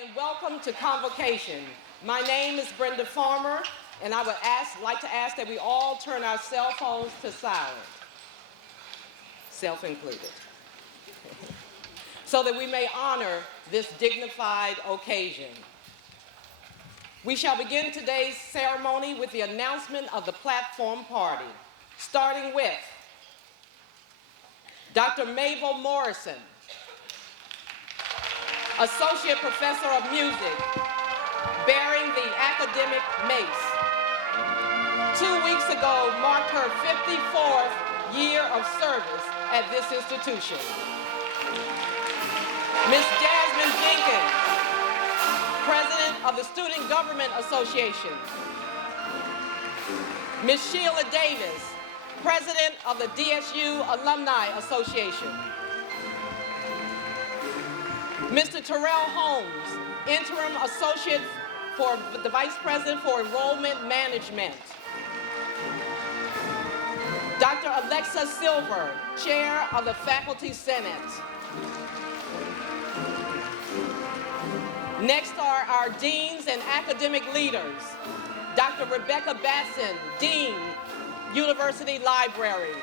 And welcome to Convocation. My name is Brenda Farmer, and I would like to ask that we all turn our cell phones to silent, self included, so that we may honor this dignified occasion. We shall begin today's ceremony with the announcement of the platform party, starting with Dr. Mabel Morrison, Associate Professor of Music, bearing the academic mace. 2 weeks ago marked her 54th year of service at this institution. Ms. Jasmine Jenkins, President of the Student Government Association. Ms. Sheila Davis, President of the DSU Alumni Association. Mr. Terrell Holmes, Interim Associate for the Vice President for Enrollment Management. Dr. Alexa Silver, Chair of the Faculty Senate. Next are our deans and academic leaders. Dr. Rebecca Batson, Dean, University Libraries.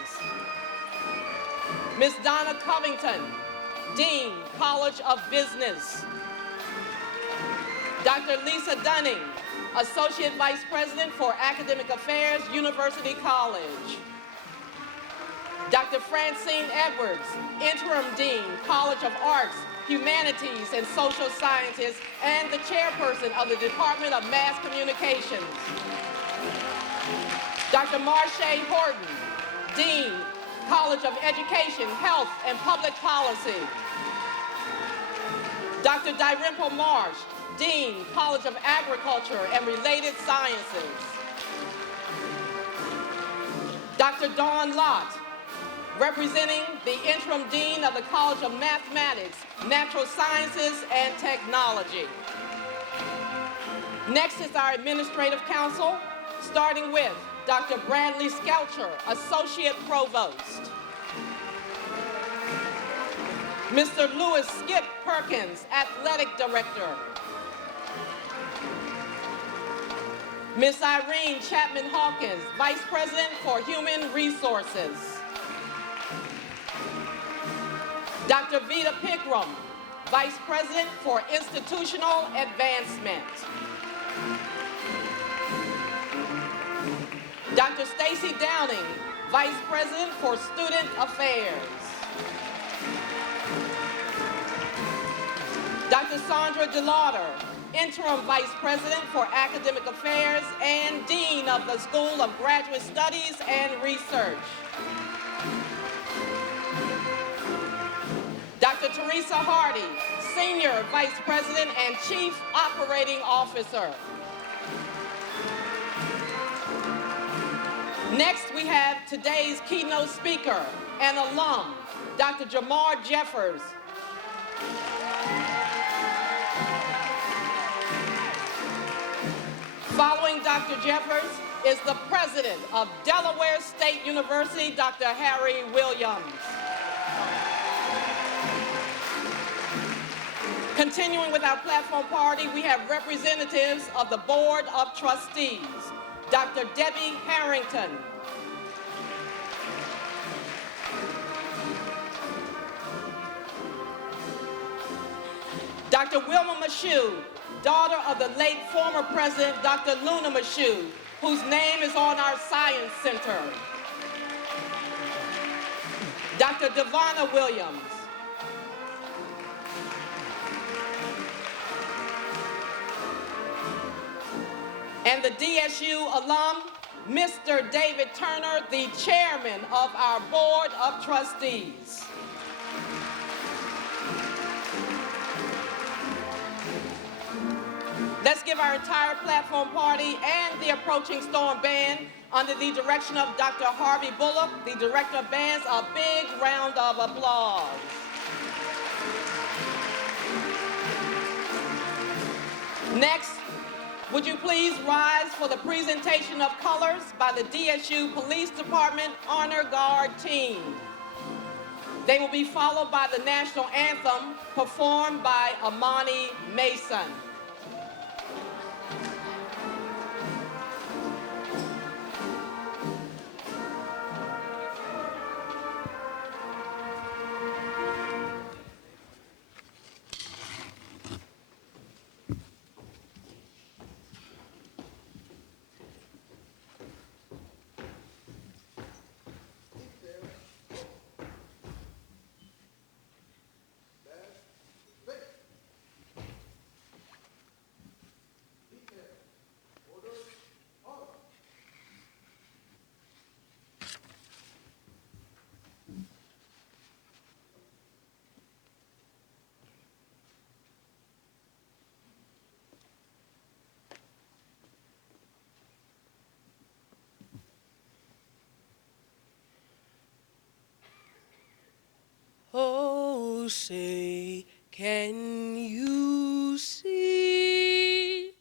Ms. Donna Covington, Dean, College of Business. Dr. Lisa Dunning, Associate Vice President for Academic Affairs, University College. Dr. Francine Edwards, Interim Dean, College of Arts, Humanities, and Social Sciences, and the Chairperson of the Department of Mass Communications. Dr. Marsha Horton, Dean, College of Education, Health, and Public Policy. Dr. Dalrymple Marsh, Dean, College of Agriculture and Related Sciences. Dr. Dawn Lott, representing the Interim Dean of the College of Mathematics, Natural Sciences, and Technology. Next is our Administrative Council, starting with Dr. Bradley Skelcher, Associate Provost. Mr. Lewis Skip Perkins, Athletic Director. Ms. Irene Chapman Hawkins, Vice President for Human Resources. Dr. Vita Pickram, Vice President for Institutional Advancement. Dr. Stacy Downing, Vice President for Student Affairs. Dr. Sandra DeLauder, Interim Vice President for Academic Affairs and Dean of the School of Graduate Studies and Research. Dr. Teresa Hardy, Senior Vice President and Chief Operating Officer. Next, we have today's keynote speaker and alum, Dr. Jamar Jeffers. Following Dr. Jeffers is the President of Delaware State University, Dr. Harry Williams. Continuing with our platform party, we have representatives of the Board of Trustees, Dr. Debbie Harrington. Dr. Wilma Mashu, daughter of the late former President, Dr. Luna Mashu, whose name is on our Science Center. Dr. Devonna Williams. And the DSU alum, Mr. David Turner, the chairman of our Board of Trustees. Let's give our entire platform party and the approaching Storm Band, under the direction of Dr. Harvey Bullock, the Director of Bands, a big round of applause. Next, would you please rise for the presentation of colors by the DSU Police Department Honor Guard team. They will be followed by the national anthem performed by Amani Mason. Oh, say, can you see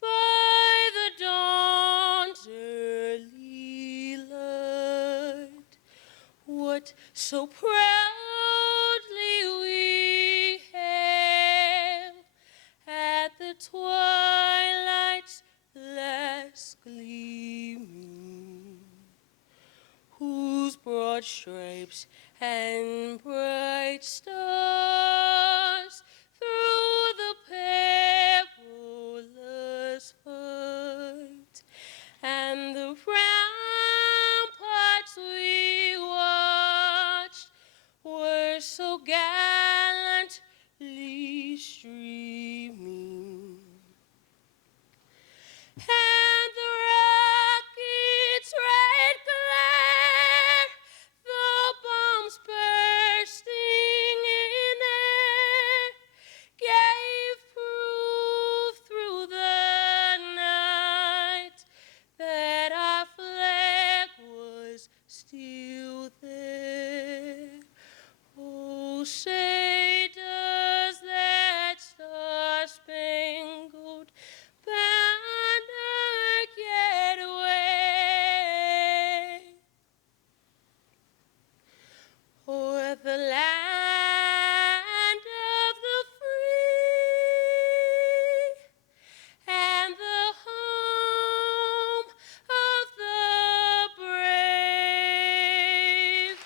by the dawn's early light what so proudly we hailed at the twilight's last gleaming, whose broad stripes and bright stars through the perilous fight and the ramparts we watched were so gallantly streaming, and the rocket's red glare, the bombs bursting in air, gave proof through the night that our flag was still there. Oh, say does that star-spangled banner yet wave o'er the land of the free and the home of the brave?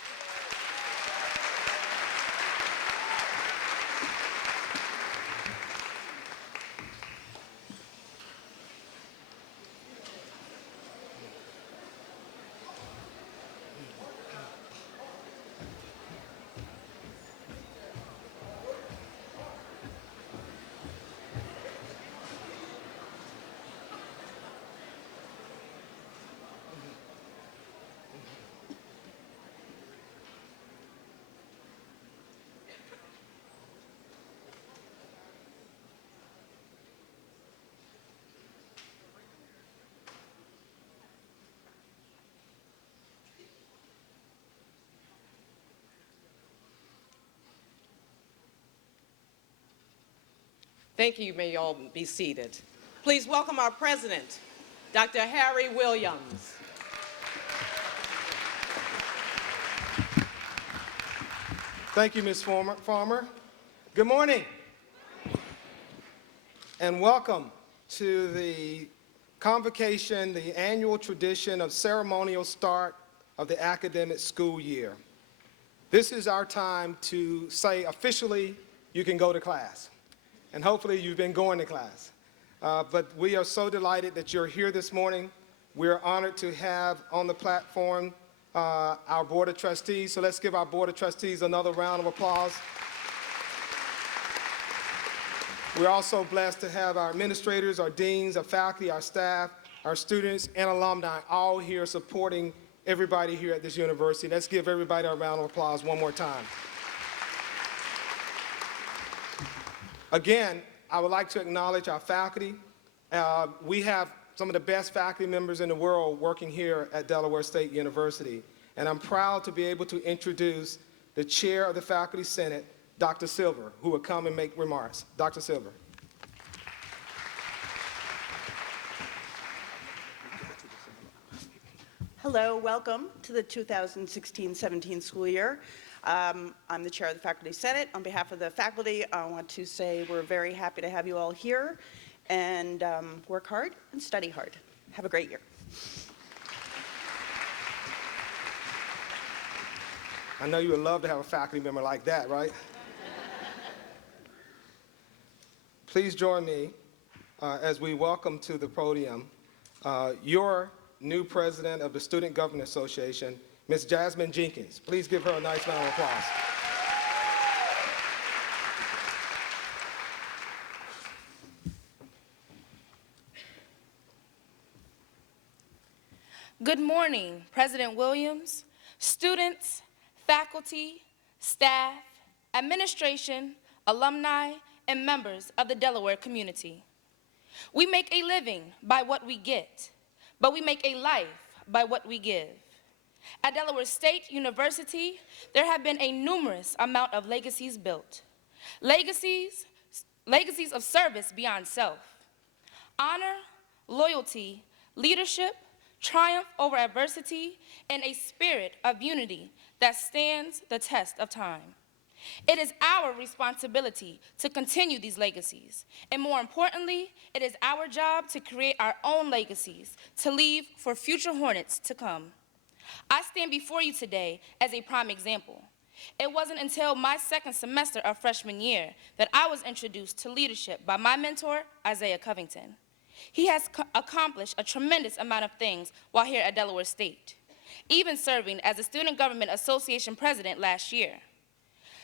Thank you. May you all be seated. Please welcome our president, Dr. Harry Williams. Thank you, Ms. Farmer. Good morning. And welcome to the Convocation, the annual tradition of ceremonial start of the academic school year. This is our time to say officially you can go to class. And hopefully you've been going to class. But we are so delighted that you're here this morning. We're honored to have on the platform our Board of Trustees. So let's give our Board of Trustees another round of applause. We're also blessed to have our administrators, our deans, our faculty, our staff, our students, and alumni all here supporting everybody here at this university. Let's give everybody a round of applause one more time. Again, I would like to acknowledge our faculty. We have some of the best faculty members in the world working here at Delaware State University. And I'm proud to be able to introduce the chair of the Faculty Senate, Dr. Silver, who will come and make remarks. Dr. Silver. Hello, welcome to the 2016-17 school year. I'm the chair of the Faculty Senate. On behalf of the faculty, I want to say we're very happy to have you all here, and work hard and study hard. Have a great year. I know you would love to have a faculty member like that, right? Please join me as we welcome to the podium your new president of the Student Government Association, Ms. Jasmine Jenkins. Please give her a nice round of applause. Good morning, President Williams, students, faculty, staff, administration, alumni, and members of the Delaware community. We make a living by what we get, but we make a life by what we give. At Delaware State University, there have been a numerous amount of legacies built. Legacies of service beyond self. Honor, loyalty, leadership, triumph over adversity, and a spirit of unity that stands the test of time. It is our responsibility to continue these legacies, and more importantly, it is our job to create our own legacies to leave for future Hornets to come. I stand before you today as a prime example. It wasn't until my second semester of freshman year that I was introduced to leadership by my mentor, Isaiah Covington. He has accomplished a tremendous amount of things while here at Delaware State, even serving as the Student Government Association president last year.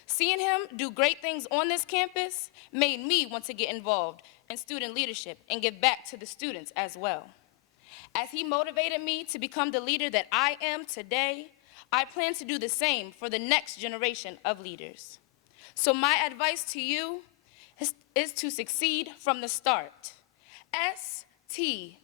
Seeing him do great things on this campus made me want to get involved in student leadership and give back to the students as well. As he motivated me to become the leader that I am today, I plan to do the same for the next generation of leaders. So my advice to you is to succeed from the start. S-T-A-R-T.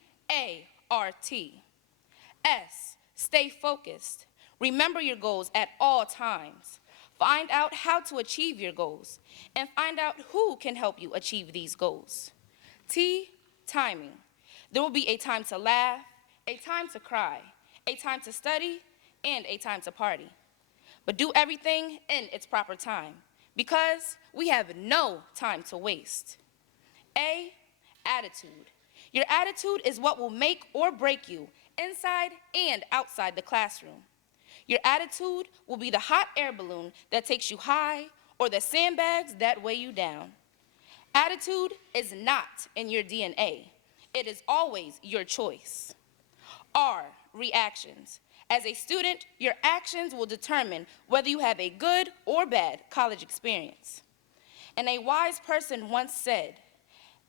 S, stay focused. Remember your goals at all times. Find out how to achieve your goals, and find out who can help you achieve these goals. T, timing. There will be a time to laugh, a time to cry, a time to study, and a time to party. But do everything in its proper time, because we have no time to waste. A, attitude. Your attitude is what will make or break you inside and outside the classroom. Your attitude will be the hot air balloon that takes you high or the sandbags that weigh you down. Attitude is not in your DNA. It is always your choice. R, reactions. As a student, your actions will determine whether you have a good or bad college experience. And a wise person once said,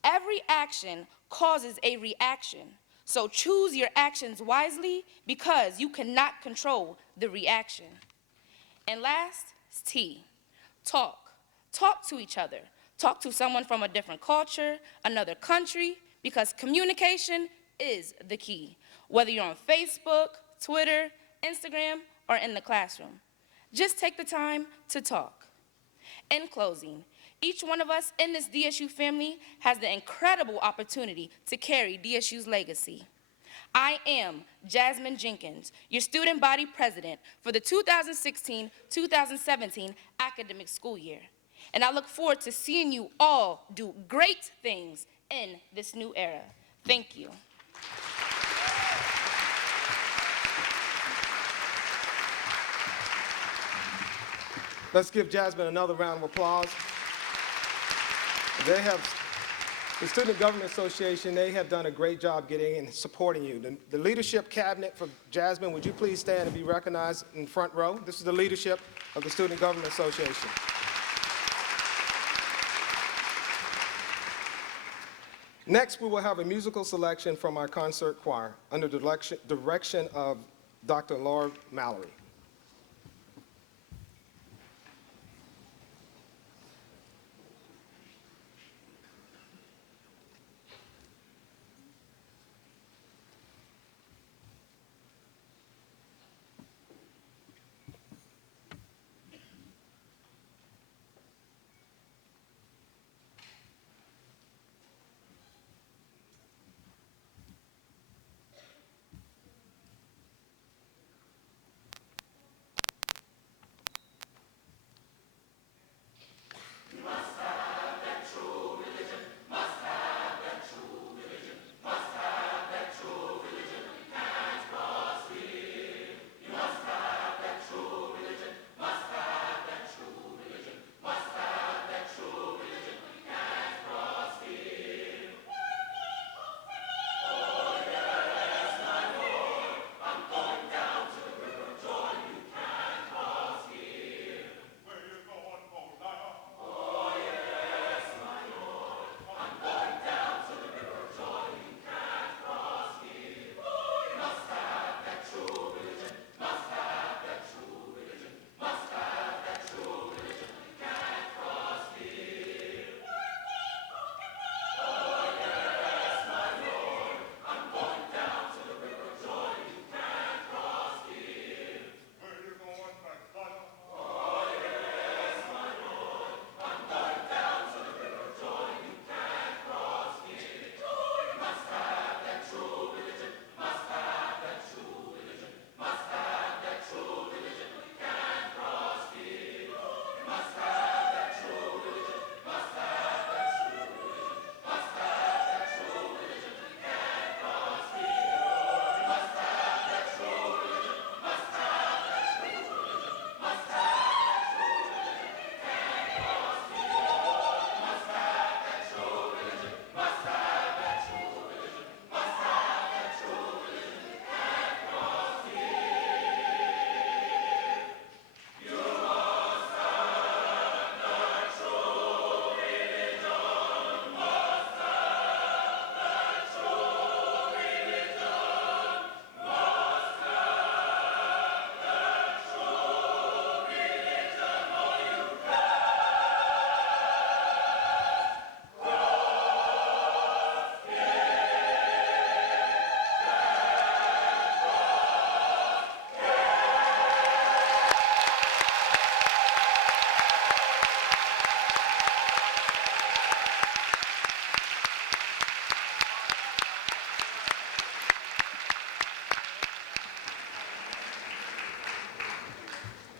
every action causes a reaction. So choose your actions wisely because you cannot control the reaction. And last is T, talk. Talk to each other. Talk to someone from a different culture, another country, because communication is the key, whether you're on Facebook, Twitter, Instagram, or in the classroom. Just take the time to talk. In closing, each one of us in this DSU family has the incredible opportunity to carry DSU's legacy. I am Jasmine Jenkins, your student body president for the 2016-2017 academic school year. And I look forward to seeing you all do great things in this new era. Thank you. Let's give Jasmine another round of applause. The Student Government Association, they have done a great job getting and supporting you. The leadership cabinet for Jasmine, would you please stand and be recognized in front row? This is the leadership of the Student Government Association. Next, we will have a musical selection from our concert choir under the direction of Dr. Laura Mallory.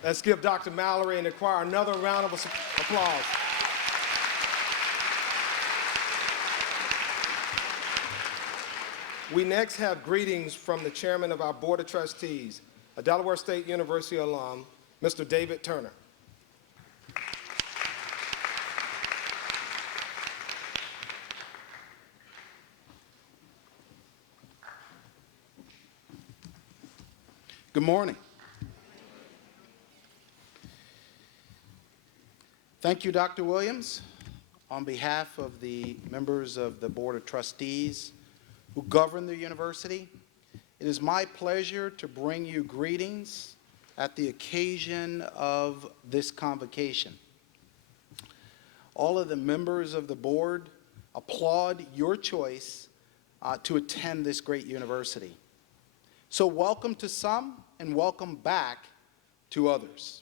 Let's give Dr. Mallory and the choir another round of applause. We next have greetings from the chairman of our Board of Trustees, a Delaware State University alum, Mr. David Turner. Good morning. Thank you, Dr. Williams. On behalf of the members of the Board of Trustees who govern the university, it is my pleasure to bring you greetings at the occasion of this convocation. All of the members of the board applaud your choice to attend this great university. So welcome to some and welcome back to others.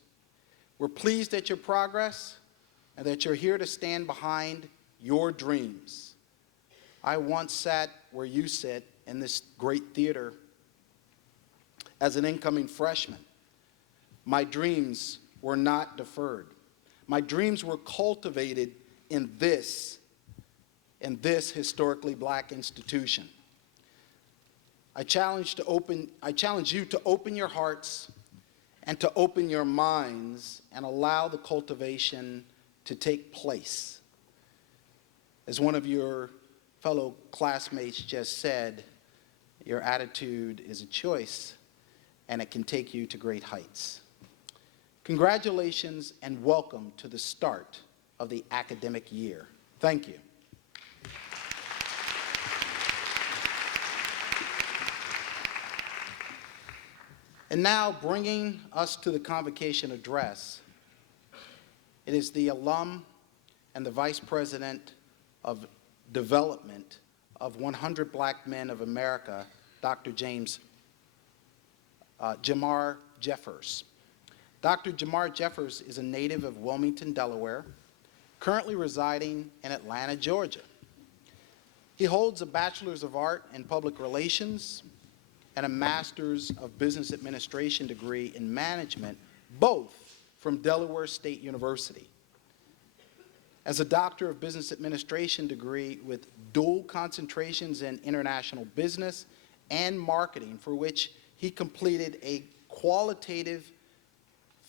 We're pleased at your progress and that you're here to stand behind your dreams. I once sat where you sit in this great theater as an incoming freshman. My dreams were not deferred. My dreams were cultivated in this historically black institution. I challenge you to open your hearts and to open your minds and allow the cultivation to take place. As one of your fellow classmates just said, your attitude is a choice and it can take you to great heights. Congratulations and welcome to the start of the academic year. Thank you. And now, bringing us to the convocation address, it is the alum and the Vice President of Development of 100 Black Men of America, Dr. Jamar Jeffers. Dr. Jamar Jeffers is a native of Wilmington, Delaware, currently residing in Atlanta, Georgia. He holds a Bachelor's of Art in Public Relations and a Master's of Business Administration degree in Management, both from Delaware State University. As a Doctor of Business Administration degree with dual concentrations in international business and marketing, for which he completed a qualitative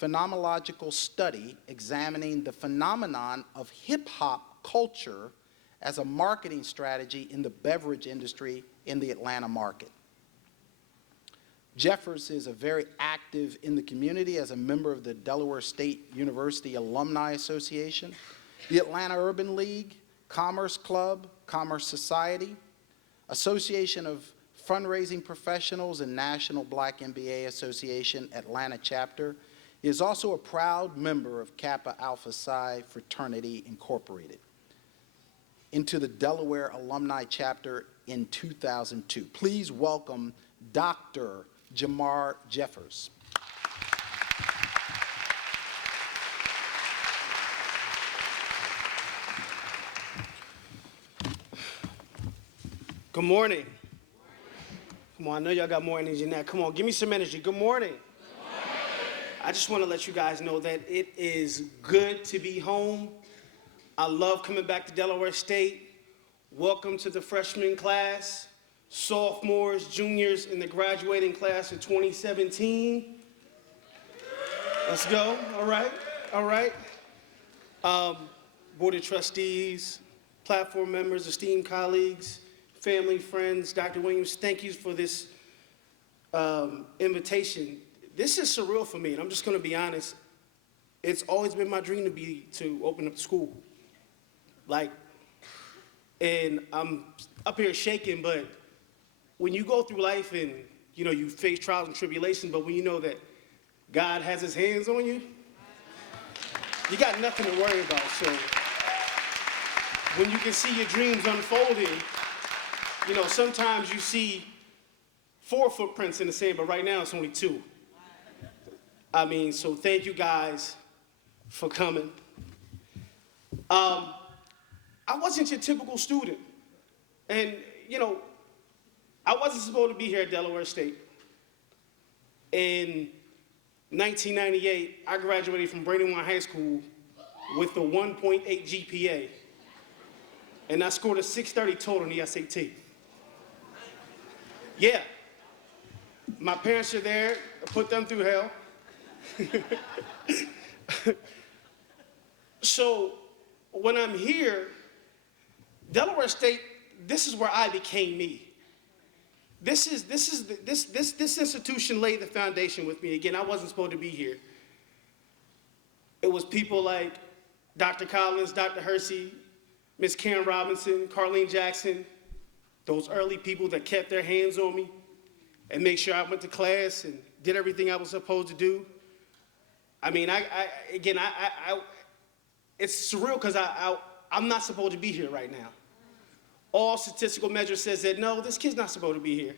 phenomenological study examining the phenomenon of hip-hop culture as a marketing strategy in the beverage industry in the Atlanta market. Jeffers is very active in the community as a member of the Delaware State University Alumni Association, the Atlanta Urban League, Commerce Club, Commerce Society, Association of Fundraising Professionals, and National Black MBA Association Atlanta Chapter. He is also a proud member of Kappa Alpha Psi Fraternity Incorporated, into the Delaware Alumni Chapter in 2002. Please welcome Dr. Jamar Jeffers. Good morning. Come on, I know y'all got more energy than that. Come on, give me some energy. Good morning. I just want to let you guys know that it is good to be home. I love coming back to Delaware State. Welcome to the freshman class, sophomores, juniors in the graduating class of 2017. Let's go. All right. All right. Board of Trustees, platform members, esteemed colleagues, family, friends, Dr. Williams, thank you for this invitation. This is surreal for me, and I'm just going to be honest. It's always been my dream to open up the school. And I'm up here shaking, but when you go through life and, you face trials and tribulations, but when you know that God has his hands on you, you got nothing to worry about. So when you can see your dreams unfolding, sometimes you see 4 footprints in the sand, but right now it's only 2. So thank you guys for coming. I wasn't your typical student. And, I wasn't supposed to be here at Delaware State. And 1998, I graduated from Brandywine High School with a 1.8 GPA, and I scored a 630 total in the SAT. Yeah, my parents are there, I put them through hell. So when I'm here, Delaware State, this is where I became me. This institution laid the foundation with me. Again, I wasn't supposed to be here. It was people like Dr. Collins, Dr. Hersey, Miss Karen Robinson, Carlene Jackson, those early people that kept their hands on me and made sure I went to class and did everything I was supposed to do. I mean, it's surreal because I'm not supposed to be here right now. All statistical measures says that, no, this kid's not supposed to be here.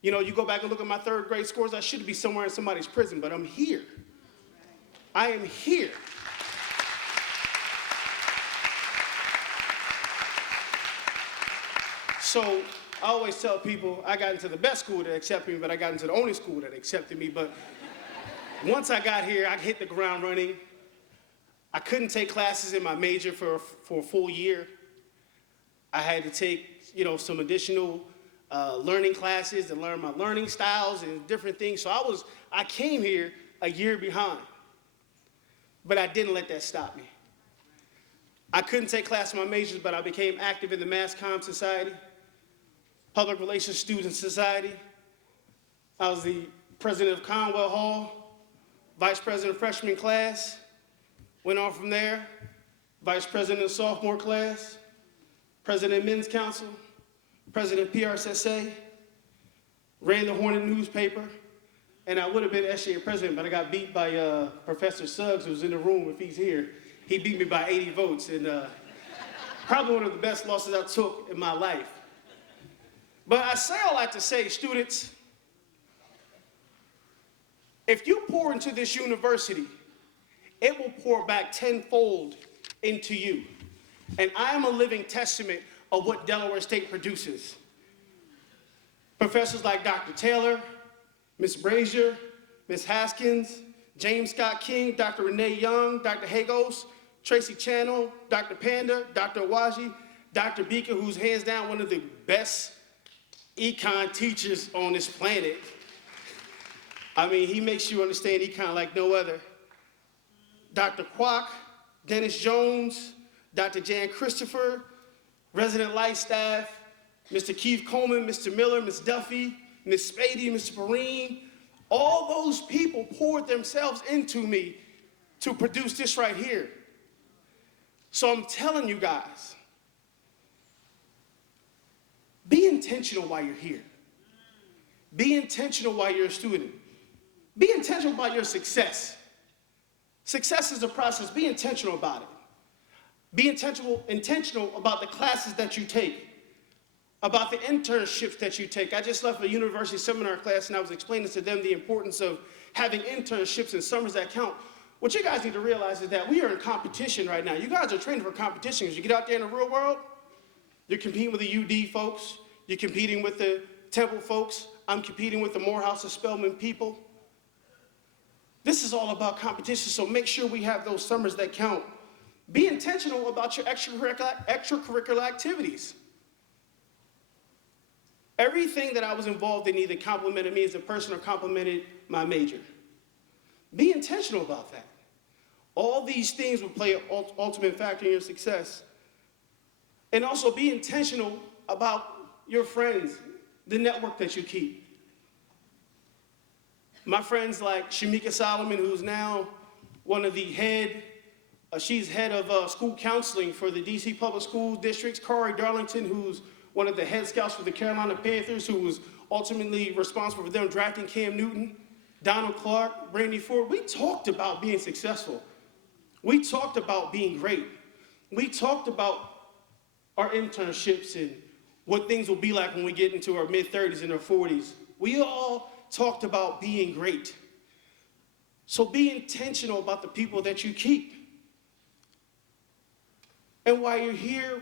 You know, you go back and look at my third grade scores, I should be somewhere in somebody's prison, but I'm here. I am here. So I always tell people I got into the best school that accepted me, but I got into the only school that accepted me. But once I got here, I hit the ground running. I couldn't take classes in my major for a full year. I had to take, you know, some additional learning classes to learn my learning styles and different things. So I came here a year behind, but I didn't let that stop me. I couldn't take classes in my majors, but I became active in the Mass Comm Society, Public Relations Student Society. I was the president of Conwell Hall, vice president of freshman class, went on from there, vice president of sophomore class, president of Men's Council, president of PRSSA, ran the Hornet newspaper, and I would have been SJA president, but I got beat by Professor Suggs, who's in the room if he's here. He beat me by 80 votes, and probably one of the best losses I took in my life. But I say all that to say, students, if you pour into this university, it will pour back tenfold into you. And I am a living testament of what Delaware State produces. Professors like Dr. Taylor, Ms. Brazier, Ms. Haskins, James Scott King, Dr. Renee Young, Dr. Hagos, Tracy Channel, Dr. Panda, Dr. Awaji, Dr. Beaker, who's hands down one of the best econ teachers on this planet. I mean, he makes you understand econ like no other. Dr. Kwok, Dennis Jones, Dr. Jan Christopher, resident life staff, Mr. Keith Coleman, Mr. Miller, Ms. Duffy, Ms. Spady, Mr. Perrine, all those people poured themselves into me to produce this right here. So I'm telling you guys, be intentional while you're here. Be intentional while you're a student. Be intentional about your success. Success is a process. Be intentional about it. Be intentional about the classes that you take, about the internships that you take. I just left a university seminar class and I was explaining to them the importance of having internships and summers that count. What you guys need to realize is that we are in competition right now. You guys are training for competition. As you get out there in the real world, you're competing with the UD folks. You're competing with the Temple folks. I'm competing with the Morehouse and Spelman people. This is all about competition, so make sure we have those summers that count. Be intentional about your extracurricular activities. Everything that I was involved in either complimented me as a person or complimented my major. Be intentional about that. All these things will play an ultimate factor in your success. And also be intentional about your friends, the network that you keep. My friends like Shamika Solomon, who's now one of the she's head of school counseling for the DC Public School Districts. Corey Darlington, who's one of the head scouts for the Carolina Panthers, who was ultimately responsible for them drafting Cam Newton. Donald Clark, Brandy Ford. We talked about being successful. We talked about being great. We talked about our internships and what things will be like when we get into our mid-30s and our 40s. We all talked about being great. So be intentional about the people that you keep. And while you're here,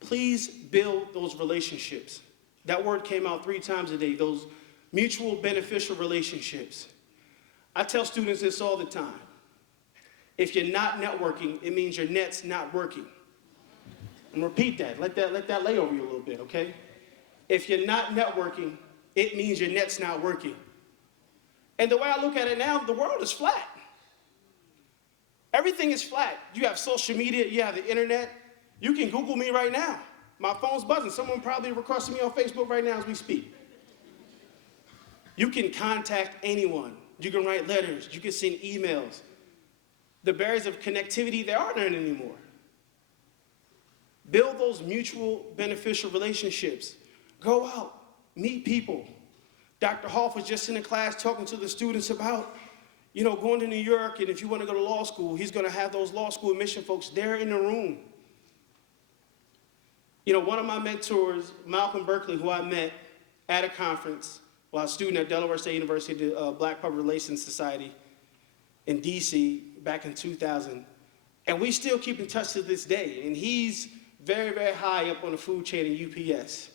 please build those relationships. That word came out 3 times a day, those mutual beneficial relationships. I tell students this all the time. If you're not networking, it means your net's not working. And repeat that. Let that lay over you a little bit, okay? If you're not networking, it means your net's not working. And the way I look at it now, the world is flat. Everything is flat. You have social media, you have the internet. You can Google me right now. My phone's buzzing. Someone probably requesting me on Facebook right now as we speak. You can contact anyone. You can write letters. You can send emails. The barriers of connectivity, there aren't none anymore. Build those mutual beneficial relationships. Go out, meet people. Dr. Hoff was just in a class talking to the students about, going to New York, and if you want to go to law school, he's going to have those law school admission folks there in the room. One of my mentors, Malcolm Berkeley, who I met at a conference while a student at Delaware State University, the Black Public Relations Society in D.C. back in 2000. And we still keep in touch to this day. And he's very, very high up on the food chain in UPS.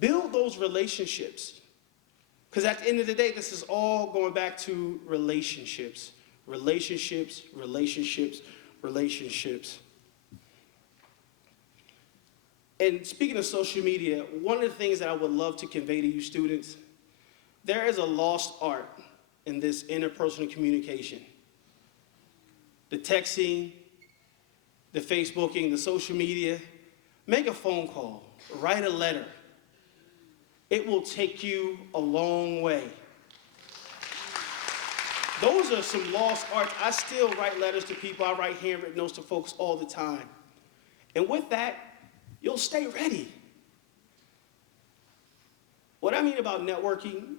Build those relationships. Because at the end of the day, this is all going back to relationships. Relationships, relationships, relationships. And speaking of social media, one of the things that I would love to convey to you students, there is a lost art in this interpersonal communication. The texting, the Facebooking, the social media. Make a phone call, write a letter. It will take you a long way. Those are some lost arts. I still write letters to people. I write handwritten notes to folks all the time. And with that, you'll stay ready. What I mean about networking,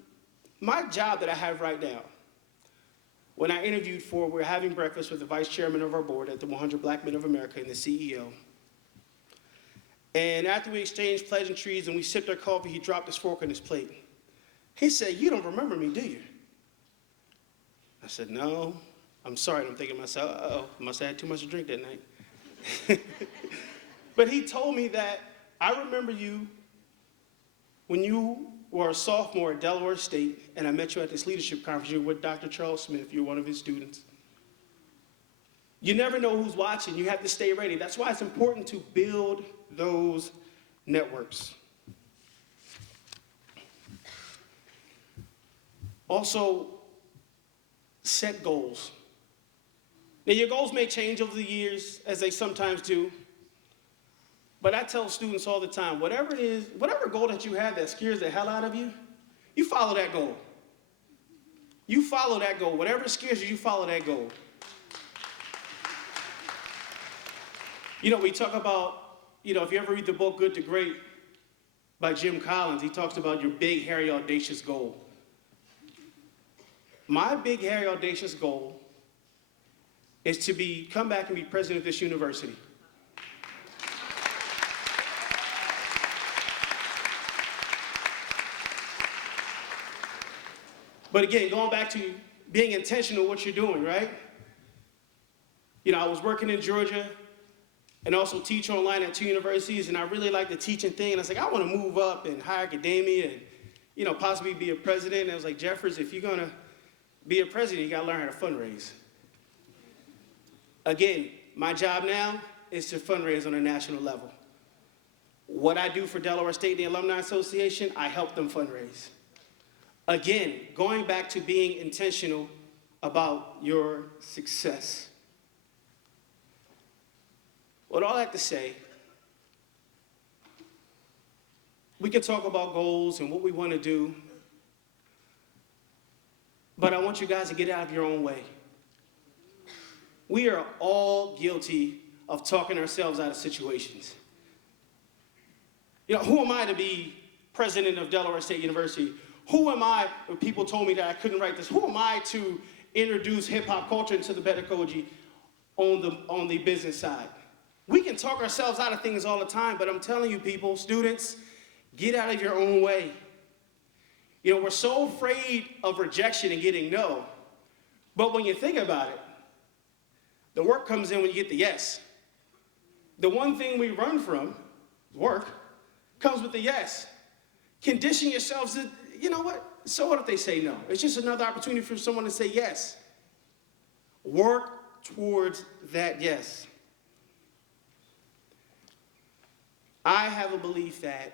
my job that I have right now, when I interviewed we're having breakfast with the vice chairman of our board at the 100 Black Men of America and the CEO. And after we exchanged pleasantries and we sipped our coffee, he dropped his fork on his plate. He said, "You don't remember me, do you?" I said, "No, I'm sorry." And I'm thinking to myself, uh-oh, I must have had too much to drink that night. But he told me that, "I remember you when you were a sophomore at Delaware State, and I met you at this leadership conference. You were with Dr. Charles Smith. You're one of his students. You never know who's watching. You have to stay ready." That's why it's important to build those networks. Also, set goals. Now, your goals may change over the years, as they sometimes do. But I tell students all the time, whatever it is, whatever goal that you have that scares the hell out of you, you follow that goal. You follow that goal. Whatever scares you, you follow that goal. We talk about, if you ever read the book Good to Great by Jim Collins, he talks about your big, hairy, audacious goal. My big, hairy, audacious goal is to come back and be president of this university. But again, going back to being intentional what you're doing, right? I was working in Georgia and also teach online at 2 universities, and I really like the teaching thing. And I was like, I want to move up in higher academia and, possibly be a president. And I was like, Jeffers, if you're going to be a president, you got to learn how to fundraise. Again, my job now is to fundraise on a national level. What I do for Delaware State and the Alumni Association, I help them fundraise. Again, going back to being intentional about your success. What all that to say, we can talk about goals and what we want to do, but I want you guys to get out of your own way. We are all guilty of talking ourselves out of situations. Who am I to be president of Delaware State University? Who am I, when people told me that I couldn't write this, who am I to introduce hip-hop culture into the pedagogy on the business side? We can talk ourselves out of things all the time, but I'm telling you people, students, get out of your own way. We're so afraid of rejection and getting no, but when you think about it, the work comes in when you get the yes. The one thing we run from, work, comes with the yes. Condition yourselves to, So what if they say no? It's just another opportunity for someone to say yes. Work towards that yes. I have a belief that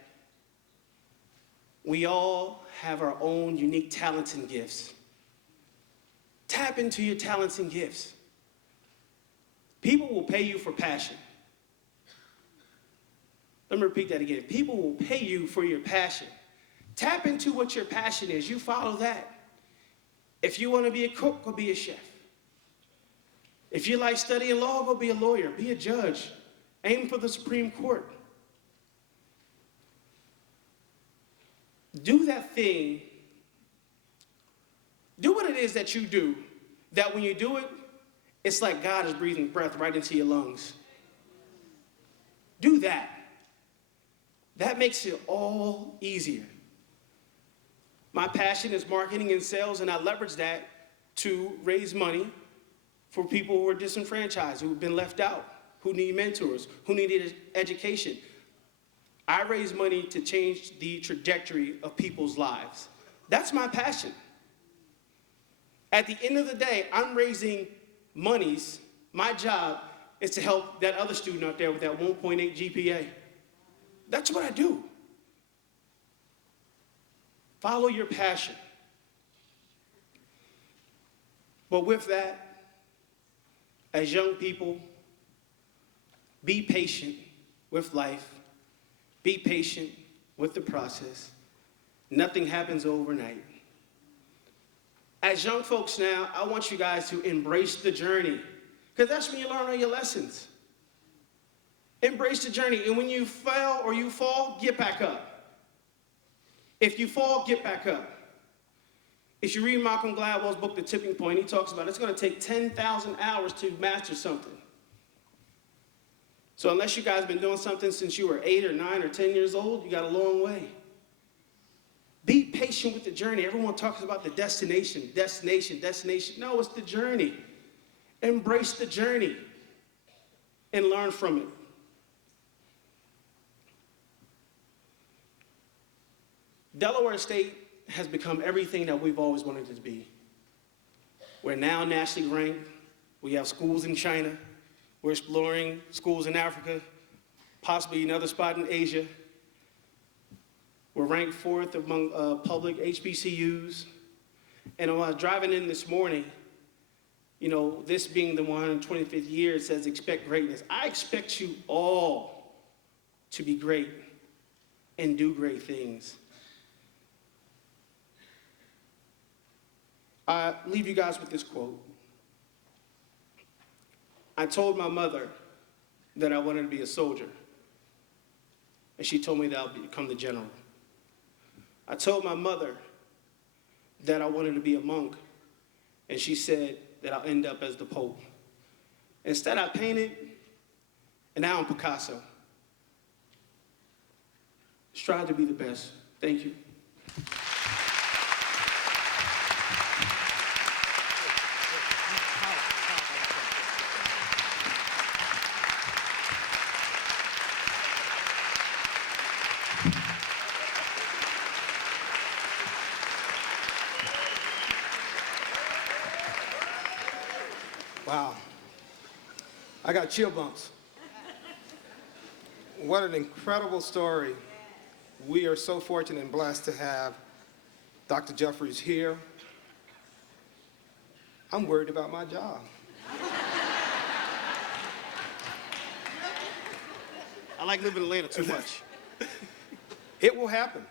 we all have our own unique talents and gifts. Tap into your talents and gifts. People will pay you for passion. Let me repeat that again. People will pay you for your passion. Tap into what your passion is. You follow that. If you want to be a cook, go be a chef. If you like studying law, go be a lawyer, be a judge. Aim for the Supreme Court. Do that thing. Do what it is that you do, that when you do it, it's like God is breathing breath right into your lungs. Do that. That makes it all easier. My passion is marketing and sales, and I leverage that to raise money for people who are disenfranchised, who have been left out, who need mentors, who need education. I raise money to change the trajectory of people's lives. That's my passion. At the end of the day, I'm raising monies. My job is to help that other student out there with that 1.8 GPA. That's what I do. Follow your passion. But with that, as young people, be patient with life. Be patient with the process. Nothing happens overnight. As young folks now, I want you guys to embrace the journey, because that's when you learn all your lessons. Embrace the journey, and when you fail or you fall, get back up. If you fall, get back up. If you read Malcolm Gladwell's book, The Tipping Point, he talks about it's going to take 10,000 hours to master something. So unless you guys have been doing something since you were 8 or 9 or 10 years old, you got a long way. Be patient with the journey. Everyone talks about the destination. No, it's the journey. Embrace the journey and learn from it. Delaware State has become everything that we've always wanted it to be. We're now nationally ranked. We have schools in China. We're exploring schools in Africa, possibly another spot in Asia. We're ranked 4th among public HBCUs. And when I was driving in this morning, you know, this being the 125th year, it says expect greatness. I expect you all to be great and do great things. I leave you guys with this quote. I told my mother that I wanted to be a soldier, and she told me that I'll become the general. I told my mother that I wanted to be a monk, and she said that I'll end up as the Pope. Instead, I painted, and now I'm Picasso. Strive to be the best. Thank you. Wow. I got chill bumps. What an incredible story. We are so fortunate and blessed to have Dr. Jeffries here. I'm worried about my job. I like living in Atlanta too much. It will happen.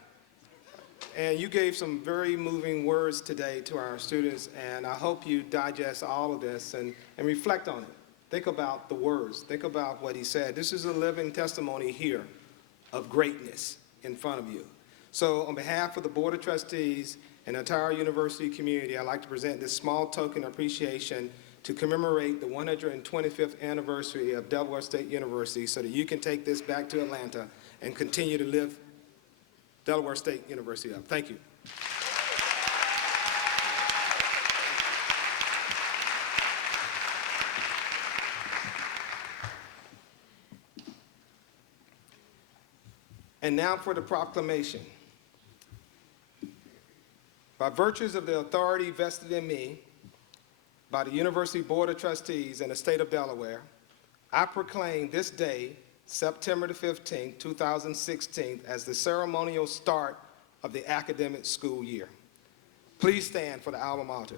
And you gave some very moving words today to our students, and I hope you digest all of this and reflect on it. Think about the words. Think about what he said. This is a living testimony here of greatness in front of you. So on behalf of the Board of Trustees and the entire university community, I'd like to present this small token of appreciation to commemorate the 125th anniversary of Delaware State University so that you can take this back to Atlanta and continue to live Delaware State University up. Thank you. And now for the proclamation. By virtues of the authority vested in me by the University Board of Trustees in the state of Delaware, I proclaim this day, September the 15th, 2016, as the ceremonial start of the academic school year. Please stand for the alma mater.